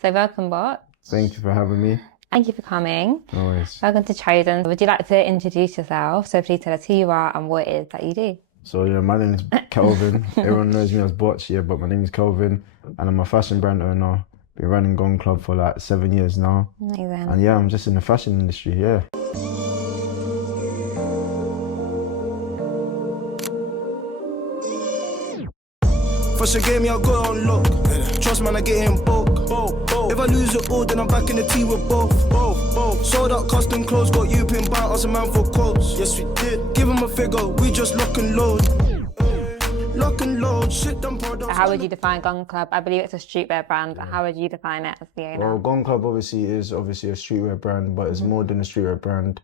So welcome, Botch. Thank you for having me. Thank you for coming. No worries. Welcome to Chosen. Would you like to introduce yourself? So please tell us who you are and what it is that you do. So yeah, my name is Kelvin. Everyone knows me as Botch, yeah, but my name is Kelvin and I'm a fashion brand owner. Been running Gone Club for like 7 years now. Amazing. And yeah, I'm just in the fashion industry, yeah. Fashion game, yeah, I got it on lock. Trust man, I get in bulk. If I lose it all, then I'm back in the tea with both. Sold out custom clothes, got you pin by us a man for quotes. Yes, we did. Give him a figure, we just lock and load. Lock and load, shit done products. How would you define Gone Club? I believe it's a streetwear brand. Yeah. How would you define it as the owner? Well, Gone Club is obviously a streetwear brand, but it's more than a streetwear brand.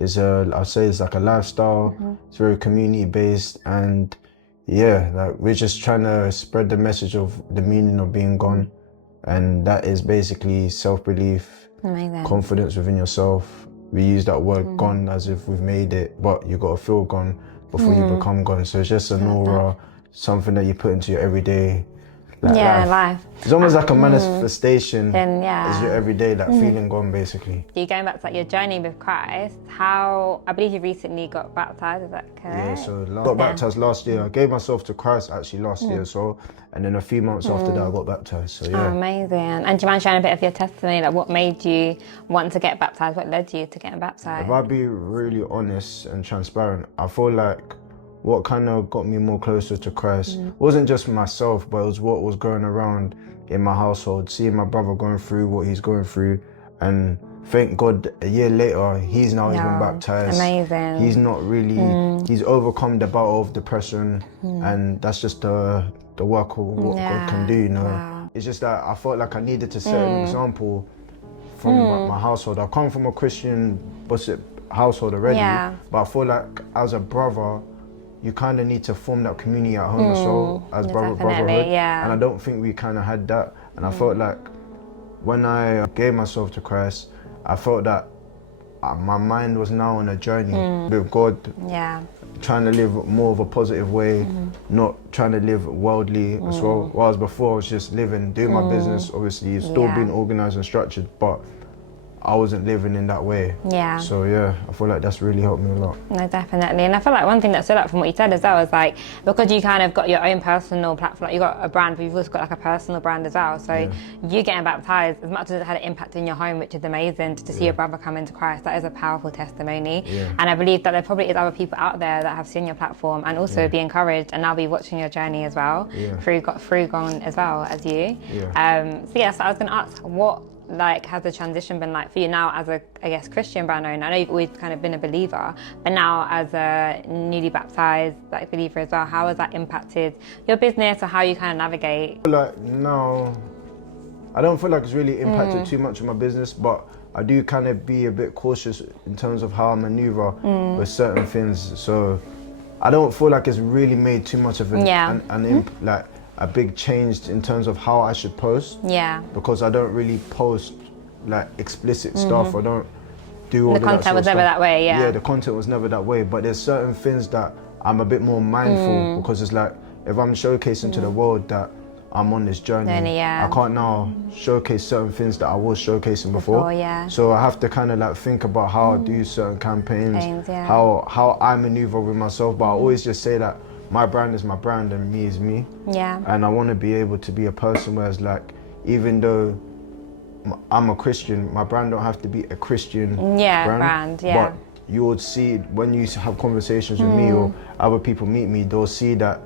I'd say it's like a lifestyle. It's very community based, and yeah, like we're just trying to spread the message of the meaning of being gone. And that is basically self-belief, confidence within yourself. We use that word gone as if we've made it, but you got to feel gone before you become gone. So it's just an aura, something that you put into your everyday life. It's almost like a manifestation. Then It's your everyday, that feeling gone basically. So you're going back to like your journey with Christ. How, I believe you recently got baptized, is that correct? Yeah, so got baptized last year. I gave myself to Christ actually last year, and then a few months after that I got baptized, so yeah. Oh, amazing. And do you mind sharing a bit of your testimony, like what made you want to get baptized? What led you to getting baptized? If I be really honest and transparent, I feel like what kind of got me more closer to Christ wasn't just myself, but it was what was going around in my household, seeing my brother going through what he's going through, and thank God a year later he's now even baptized. Amazing. He's not really, he's overcome the battle of depression, and that's just the work of what God can do, you know. Wow. It's just that I felt like I needed to set an example from my household. I come from a Christian household already, but I feel like as a brother, you kind of need to form that community at home as well, as brotherhood. And I don't think we kind of had that. And I felt like when I gave myself to Christ, I felt that my mind was now on a journey with God, trying to live more of a positive way, not trying to live worldly as well. Whereas before I was just living, doing my business, obviously still being organized and structured, but I wasn't living in that way. So yeah, I feel like that's really helped me a lot. No, definitely. And I feel like one thing that stood out from what you said as well is like, because you kind of got your own personal platform, like you got a brand, but you've also got like a personal brand as well. So you getting baptized, as much as it had an impact in your home, which is amazing, to see your brother come into Christ, that is a powerful testimony. And I believe that there probably is other people out there that have seen your platform and also be encouraged and now be watching your journey as well, through Gone as well as you. So yes, I was going to ask, what has the transition been like for you now as a, I guess, Christian brand owner? I know you've always kind of been a believer, but now as a newly baptized believer as well, how has that impacted your business or how you kind of navigate? Like now, I don't feel like it's really impacted too much of my business, but I do kind of be a bit cautious in terms of how I maneuver with certain things. So I don't feel like it's really made too much of a big change in terms of how I should post. Because I don't really post like explicit stuff. I don't do all the content was never that way. Yeah, the content was never that way. But there's certain things that I'm a bit more mindful because it's like if I'm showcasing to the world that I'm on this journey, I can't now showcase certain things that I was showcasing before. So I have to kind of like think about how I do certain campaigns, how I maneuver with myself. But I always just say that my brand is my brand and me is me. And I want to be able to be a person where it's like, even though I'm a Christian, my brand don't have to be a Christian brand. But you would see when you have conversations with me or other people meet me, they'll see that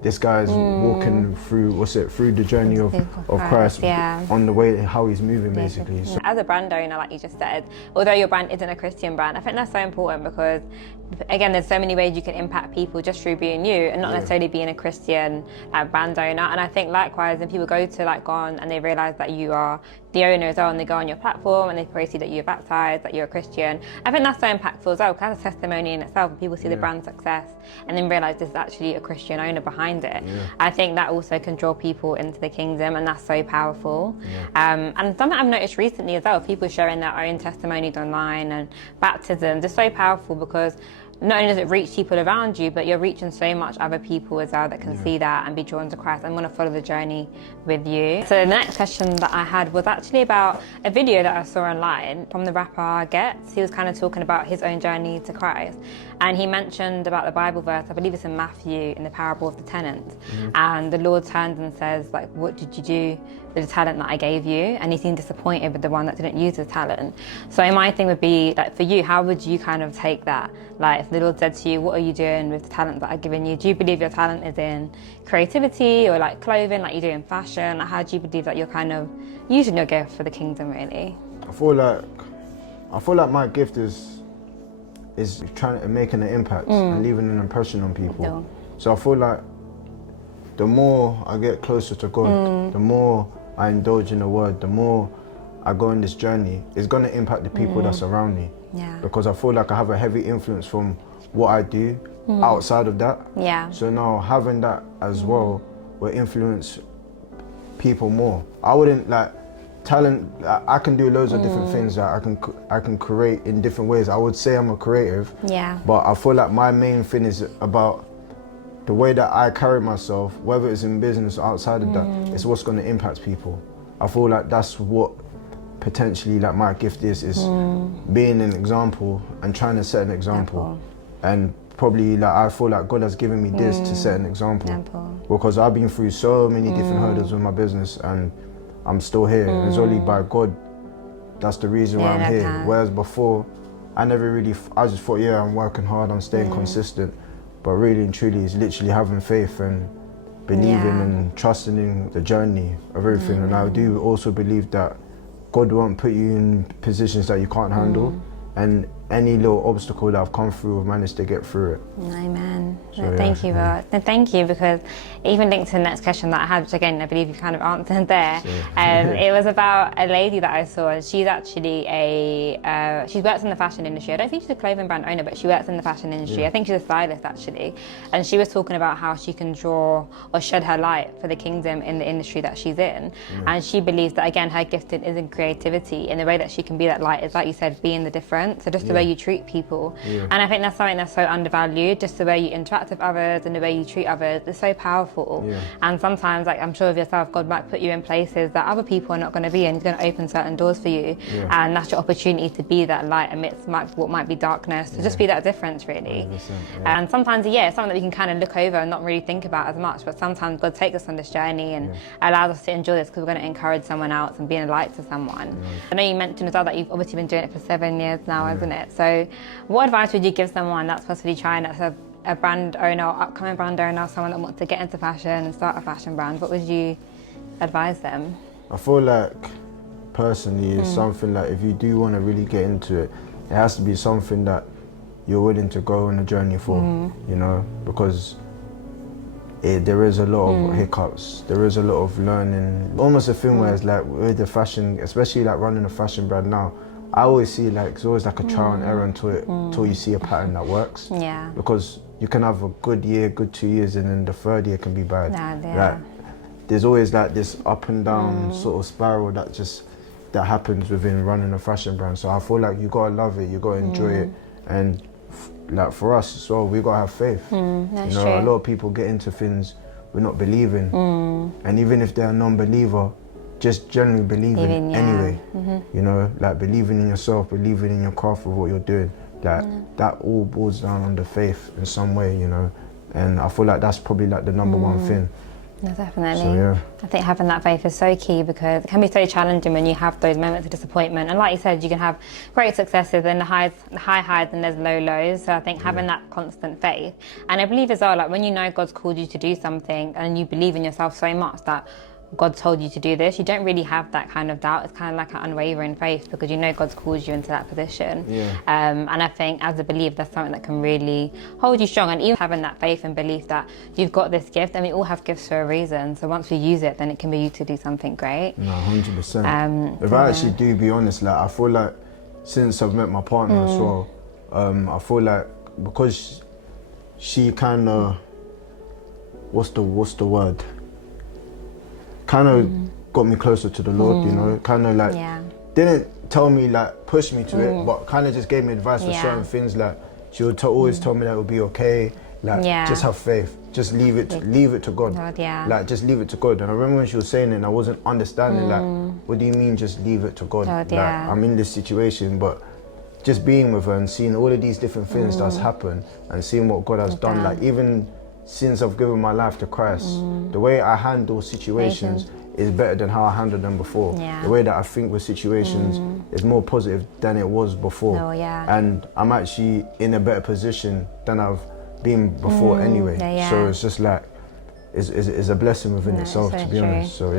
this guy is walking through the journey of Christ on the way how he's moving basically. So. As a brand owner, like you just said, although your brand isn't a Christian brand, I think that's so important because again, there's so many ways you can impact people just through being you and not necessarily being a Christian brand owner. And I think likewise, when people go to Gone and they realize that you are the owner as well, and they go on your platform and they probably see that you're baptized, that you're a Christian, I think that's so impactful as well, because that's a testimony in itself. When people see the brand success and then realize there's actually a Christian owner behind it, I think that also can draw people into the kingdom, and that's so powerful. And something I've noticed recently as well, people sharing their own testimonies online and baptisms, it's so powerful because not only does it reach people around you, but you're reaching so much other people as well that can see that and be drawn to Christ and want to follow the journey with you. So the next question that I had was actually about a video that I saw online from the rapper Gets. He was kind of talking about his own journey to Christ. And he mentioned about the Bible verse, I believe it's in Matthew, in the parable of the tenants. And the Lord turns and says, like, what did you do with the talent that I gave you? And he seemed disappointed with the one that didn't use his talent. So my thing would be, like, for you, how would you kind of take that? Like, if the Lord said to you, what are you doing with the talent that I've given you? Do you believe your talent is in creativity or like clothing, like you do in fashion? Like, how do you believe that you're kind of using your gift for the kingdom, really? I feel like my gift is trying to making an impact and leaving an impression on people. No. So I feel like the more I get closer to God, the more I indulge in the word, the more I go on this journey, it's going to impact the people that's around me. Yeah. Because I feel like I have a heavy influence from what I do outside of that. Yeah. So now having that as well will influence people more. I wouldn't like talent. I can do loads of different things that I can create in different ways. I would say I'm a creative. Yeah. But I feel like my main thing is about the way that I carry myself, whether it's in business or outside of that, it's what's going to impact people. I feel like that's what potentially like my gift is being an example and trying to set an example. And probably like I feel like God has given me this to set an example. Because I've been through so many different hurdles with my business and I'm still here. It's only by God, that's the reason why I'm here. Whereas before, I just thought, yeah, I'm working hard, I'm staying consistent. But really and truly, it's literally having faith and believing and trusting in the journey of everything. And I do also believe that God won't put you in positions that you can't handle. And any little obstacle that I've come through, I've managed to get through it. Amen. So, thank you, Bart. Thank you, because even linked to the next question that I had, which again, I believe you kind of answered there, it was about a lady that I saw, and she's actually she works in the fashion industry. I don't think she's a clothing brand owner, but she works in the fashion industry. I think she's a stylist, actually. And she was talking about how she can draw or shed her light for the kingdom in the industry that she's in. And she believes that, again, her gifting is in creativity, and the way that she can be that light is, like you said, being the difference. So just the way you treat people. And I think that's something that's so undervalued, just the way you interact with others and the way you treat others is so powerful. And sometimes, like I'm sure of yourself, God might put you in places that other people are not going to be, and He's going to open certain doors for you. And that's your opportunity to be that light amidst what might be darkness, to just be that difference, really. And sometimes, it's something that we can kind of look over and not really think about as much, but sometimes God takes us on this journey and allows us to enjoy this because we're going to encourage someone else and being a light to someone. I know you mentioned as well that you've obviously been doing it for 7 years now, isn't it? So what advice would you give someone that's possibly trying, that's a brand owner, upcoming brand owner, someone that wants to get into fashion and start a fashion brand? What would you advise them? I feel like personally it's something that if you do want to really get into it, it has to be something that you're willing to go on a journey for, you know, because there is a lot of hiccups, there is a lot of learning. Almost a thing where it's like with the fashion, especially like running a fashion brand now, I always see like it's always like a trial and error until you see a pattern that works. Because you can have a good year, good 2 years, and then the third year can be bad. Like, there's always like this up and down sort of spiral that happens within running a fashion brand. So I feel like you gotta love it, you gotta enjoy it, and like for us as well, we gotta have faith. That's you know, true. a lot of people get into things we're not believing, and even if they're a non-believer, just generally believing anyway. You know, like believing in yourself, believing in your craft with what you're doing. Like that all boils down under faith in some way, you know. And I feel like that's probably like the number one thing. No, definitely. So, I think having that faith is so key because it can be so challenging when you have those moments of disappointment. And like you said, you can have great successes and the high highs and there's low lows. So I think having that constant faith. And I believe as well, like when you know God's called you to do something and you believe in yourself so much that God told you to do this, you don't really have that kind of doubt. It's kind of like an unwavering faith because you know God's called you into that position. And I think as a believer, that's something that can really hold you strong. And even having that faith and belief that you've got this gift, and we all have gifts for a reason. So once we use it, then it can be used to do something great. No, 100%. If I actually do be honest, like I feel like since I've met my partner as well, I feel like because she kind of, what's the word? Kind of got me closer to the Lord, you know, kind of like, didn't tell me like, push me to it, but kind of just gave me advice for certain things like, she would always tell me that it would be okay. Like, just have faith. Just leave it to God. Like, just leave it to God. And I remember when she was saying it, and I wasn't understanding, like, what do you mean just leave it to God? Like, I'm in this situation, but just being with her and seeing all of these different things that's happened and seeing what God has done. Like, even since I've given my life to Christ, the way I handle situations is better than how I handled them before. The way that I think with situations is more positive than it was before. And I'm actually in a better position than I've been before anyway. So it's just like, it's a blessing within itself, to be honest. So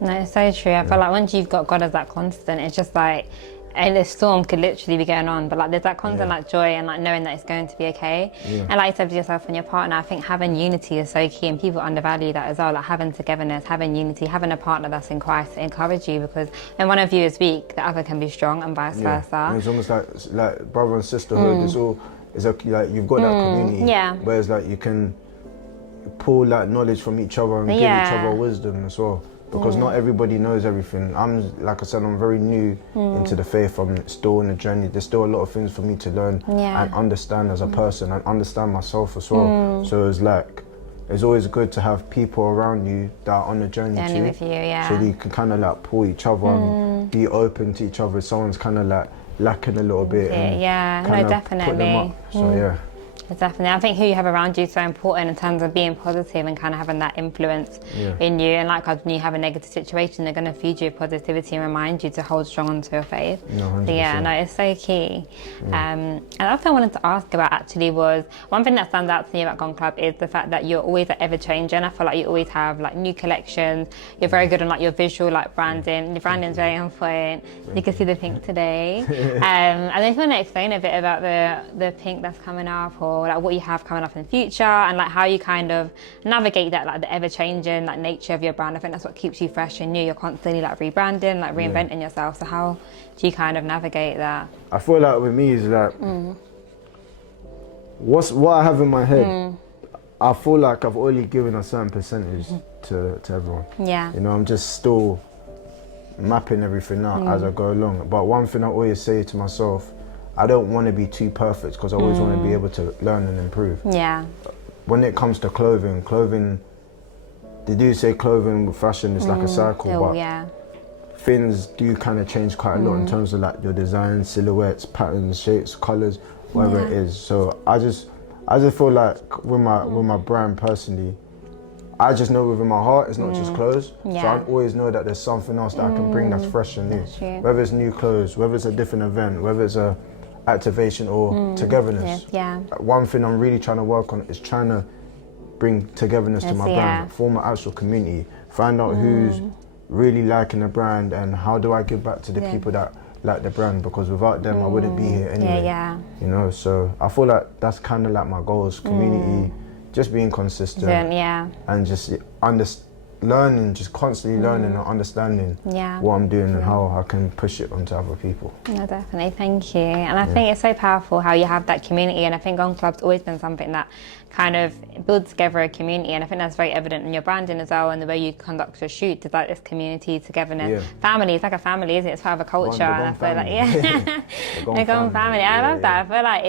No, it's so true. I feel like once you've got God as that constant, it's just like, and the storm could literally be going on, but like there's that constant like joy and like knowing that it's going to be okay. And like you said to yourself and your partner, I think having unity is so key, and people undervalue that as well. Like having togetherness, having unity, having a partner that's in Christ to encourage you, because when one of you is weak, the other can be strong, and vice versa. And it's almost like brother and sisterhood. It's all like you've got that community. Whereas like you can pull that knowledge from each other and give each other wisdom as well. Because not everybody knows everything. Like I said, I'm very new into the faith. I'm still in the journey. There's still a lot of things for me to learn and understand as a person and understand myself as well. So it's like, it's always good to have people around you that are on the journey too. With you, so you can kind of like pull each other and be open to each other. If someone's kind of like lacking a little bit. No, definitely. Put them up. So Definitely. I think who you have around you is so important in terms of being positive and kind of having that influence in you. And likewise, when you have a negative situation, they're going to feed you with positivity and remind you to hold strong onto your faith. So it's so key. And the other thing I wanted to ask about actually was, one thing that stands out to me about Gone Club is the fact that you're always like, ever changing. I feel like you always have like new collections. You're very good on like your visual like branding. Your branding's very on point. You can see the pink today. And then if you want to explain a bit about the pink that's coming up, or like what you have coming up in the future, and like how you kind of navigate that, like the ever-changing like nature of your brand. I think that's what keeps you fresh and new. You're constantly like rebranding, like reinventing yourself. So how do you kind of navigate that? I feel like with me is like what I have in my head, I feel like I've only given a certain percentage to everyone. You know, I'm just still mapping everything out as I go along. But one thing I always say to myself, I don't want to be too perfect, because I always want to be able to learn and improve. When it comes to clothing, they do say clothing with fashion is like a cycle, but things do kind of change quite a lot in terms of like your design, silhouettes, patterns, shapes, colors, whatever it is. So I just feel like with my brand personally, I just know within my heart it's not just clothes. So I always know that there's something else that I can bring that's fresh and new. Whether it's new clothes, whether it's a different event, whether it's a activation or togetherness. One thing I'm really trying to work on is trying to bring togetherness to my brand, form an actual community, find out who's really liking the brand, and how do I give back to the people that like the brand, because without them I wouldn't be here anyway. You know, so I feel like that's kind of like my goals, community, just being consistent and just learning, just constantly learning and understanding what I'm doing and how I can push it onto other people. No, definitely, thank you. And I think it's so powerful how you have that community, and I think Gone Club's always been something that kind of builds together a community, and I think that's very evident in your branding as well, and the way you conduct your shoot. It's like this community togetherness, family. It's like a family, isn't it? It's part of a culture, and I feel like the Gone family. I love that. I feel like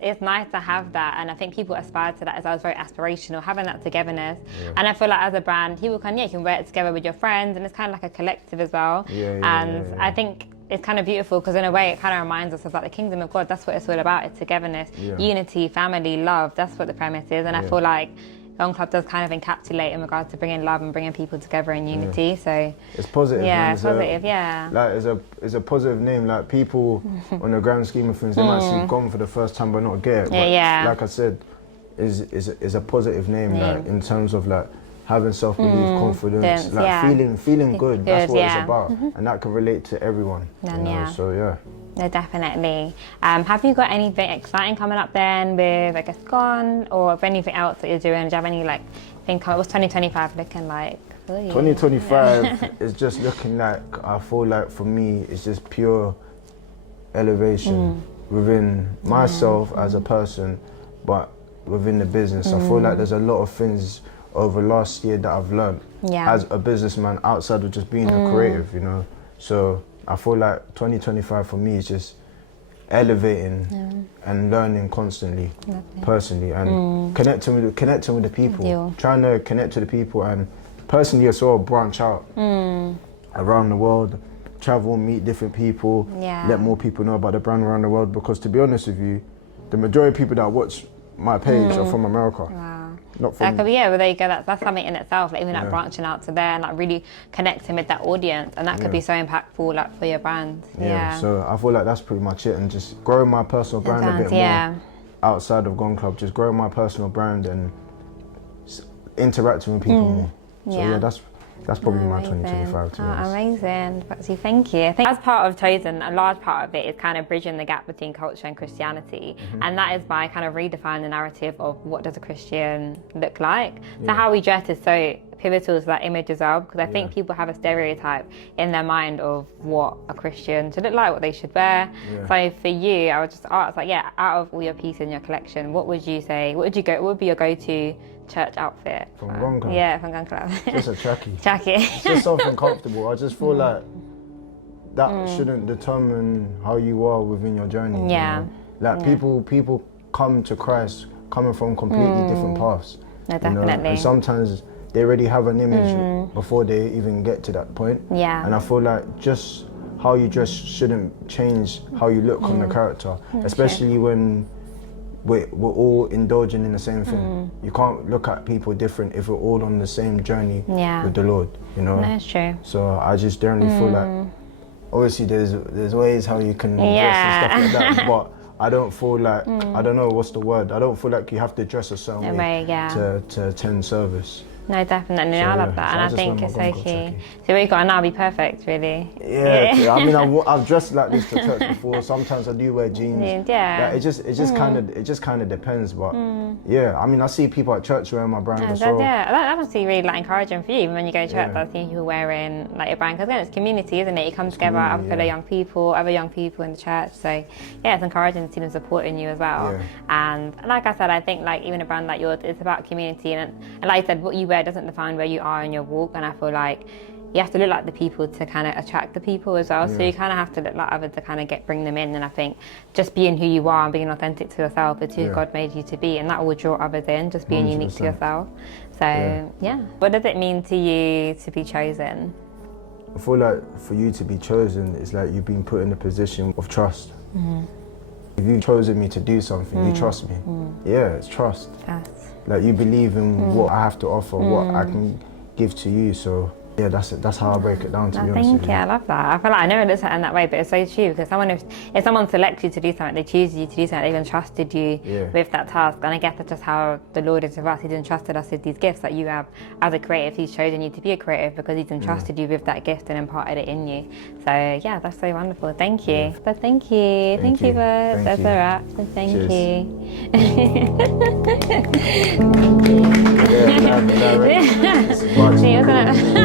it's nice to have that, and I think people aspire to that as well. It's very aspirational, having that togetherness. And I feel like as a brand, people can wear it together with your friends, and it's kind of like a collective as well. I think it's kind of beautiful, because in a way it kind of reminds us of like the kingdom of God. That's what it's all about. It's togetherness, unity, family, love. That's what the premise is. And I feel like Gone Club does kind of encapsulate in regards to bringing love and bringing people together in unity. So it's positive. It's positive. Like it's a positive name. Like people, on the grand scheme of things, they might see Gone for the first time but not get it. But like I said, is a positive name. Like in terms of like having self-belief, confidence, like feeling good. That's what it's about, and that can relate to everyone. You know? So No, definitely. Have you got anything exciting coming up then with, I guess, Gone, or if anything else that you're doing? Do you have any like thing coming? What's 2025 looking like for you? 2025 is just looking like, I feel like for me, it's just pure elevation within myself as a person, but within the business. I feel like there's a lot of things over last year that I've learned as a businessman outside of just being a creative, you know. So I feel like 2025 for me is just elevating and learning constantly, personally, and connecting with the people, trying to connect to the people, and personally as well, branch out around the world, travel, meet different people, let more people know about the brand around the world, because to be honest with you, the majority of people that watch my page are from America. Wow. Not from... But yeah, well, there you go. That's something in itself. Like even like branching out to there and like really connecting with that audience, and that could be so impactful, like for your brand. So I feel like that's pretty much it, and just growing my personal brand a bit more outside of Gone Club. Just growing my personal brand and interacting with people more. So yeah, that's probably my 2025 to be honest. Amazing. Betsy, thank you. I think as part of Chosen, a large part of it is kind of bridging the gap between culture and Christianity. And that is by kind of redefining the narrative of what does a Christian look like. So how we dress is so pivotal to that image as well, because I think people have a stereotype in their mind of what a Christian should look like, what they should wear. So for you, I would just ask, like, out of all your pieces in your collection, what would you say, what would be your go-to church outfit? From Gone Club? Yeah, from Gone Club. Just a trackie. It's just something comfortable. I just feel like that shouldn't determine how you are within your journey. You know? Like people come to Christ coming from completely different paths. No, definitely. You know? And sometimes they already have an image before they even get to that point. And I feel like just how you dress shouldn't change how you look on the character, especially when we're all indulging in the same thing. You can't look at people different if we're all on the same journey with the Lord, you know? That's true. So I just generally feel like, obviously there's ways how you can dress and stuff like that, but I don't feel like, I don't know what's the word, I don't feel like you have to dress a certain way to attend service. No, definitely. I love that, and I think it's so key. So what you got now be perfect, really. Yeah. I mean, I've dressed like this to church before. Sometimes I do wear jeans. Like, it just kind of depends. But yeah, I mean, I see people at church wearing my brand as well. Yeah, that must be really like encouraging for you. Even when you go to church, I see you wearing like your brand, because again, it's community, isn't it? You come together, other young people in the church. So yeah, it's encouraging to see them supporting you as well. And like I said, I think like even a brand like yours, it's about community, and like I said, what you wear doesn't define where you are in your walk, and I feel like you have to look like the people to kind of attract the people as well. So you kind of have to look like others to kind of bring them in. And I think just being who you are and being authentic to yourself is who God made you to be, and that will draw others in, just being 100%. Unique to yourself. So what does it mean to you to be chosen? I feel like for you to be chosen, it's like you've been put in a position of trust. If you've chosen me to do something, you trust me. Yeah, it's trust. Like you believe in what I have to offer, what I can give to you. So yeah, that's how I break it down, to be honest with you. I love that. I feel like I never looked at it in that way, but it's so true, because if someone selects you to do something, they choose you to do something, they've entrusted you with that task. And I guess that's just how the Lord is with us. He's entrusted us with these gifts that you have as a creative. He's chosen you to be a creative because he's entrusted you with that gift and imparted it in you. So yeah, that's so wonderful. Thank you. But thank you. Thank you, Bert. That's a wrap. So thank you. Yeah,